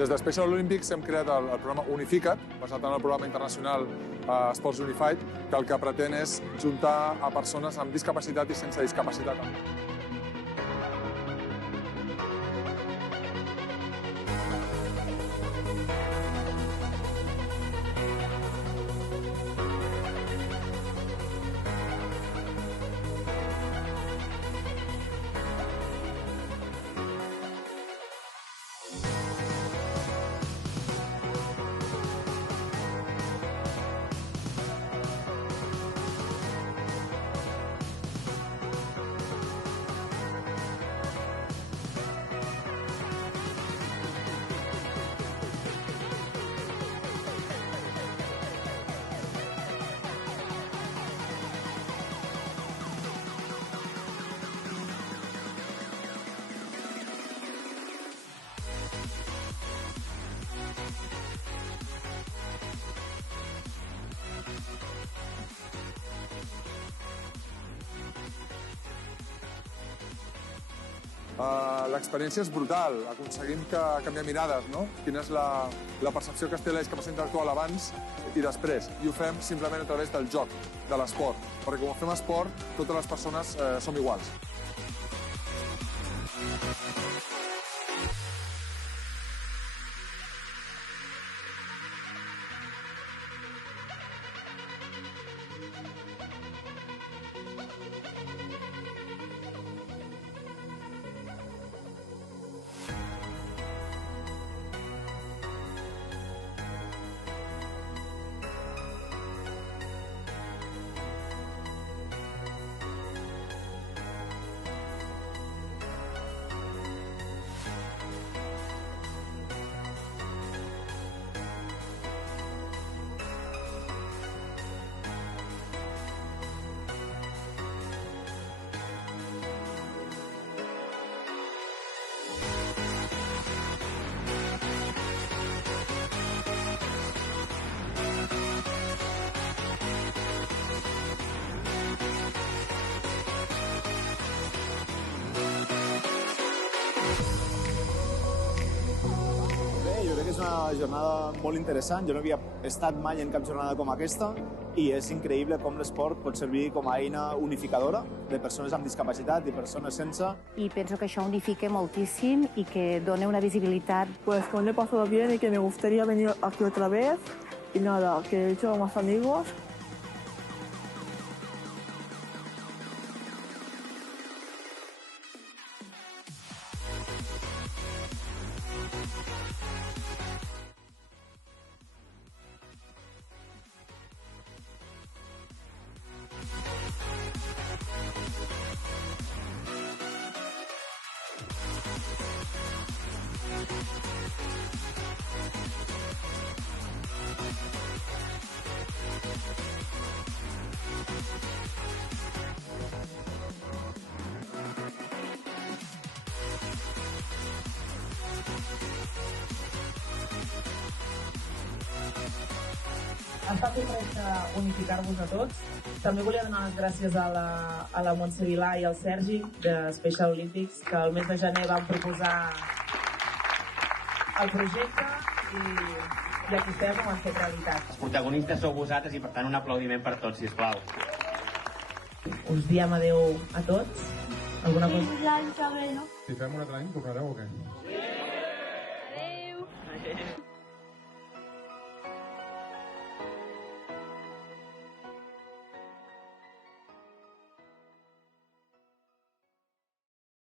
Des de Special Olympics hem creat el programa Unifica't, basat en el programa internacional Sports Unified, que el que pretén és juntar a persones amb discapacitat i sense discapacitat. L'experiència és brutal, aconseguim canviar mirades, no? Quina és la percepció que es té la discapacitat intel·lectual abans i després. I ho fem simplement a través del joc, de l'esport, perquè quan fem esport, totes les persones som iguals. És una jornada molt interessant. Jo no havia estat mai en cap jornada com aquesta i és increïble com l'esport pot servir com a eina unificadora de persones amb discapacitat i persones sense. Y pienso que això unifique moltíssim y que done una visibilitat. Pues que me he pasado bien y que me gustaría venir aquí otra vez. Y nada, que he hecho más amigos. Em fa tot repte unificar-vos a tots. També volia donar les gràcies a la Montse Vilà i al Sergi de Special Olympics, que el mes de gener van proposar el projecte i aquí estem, ho han fet realitat. Els protagonistes sou vosaltres i per tant un aplaudiment per tots, sisplau. Us diem adeu a tots. Alguna cosa? Si fem un altre any, tornareu o què? Adéu!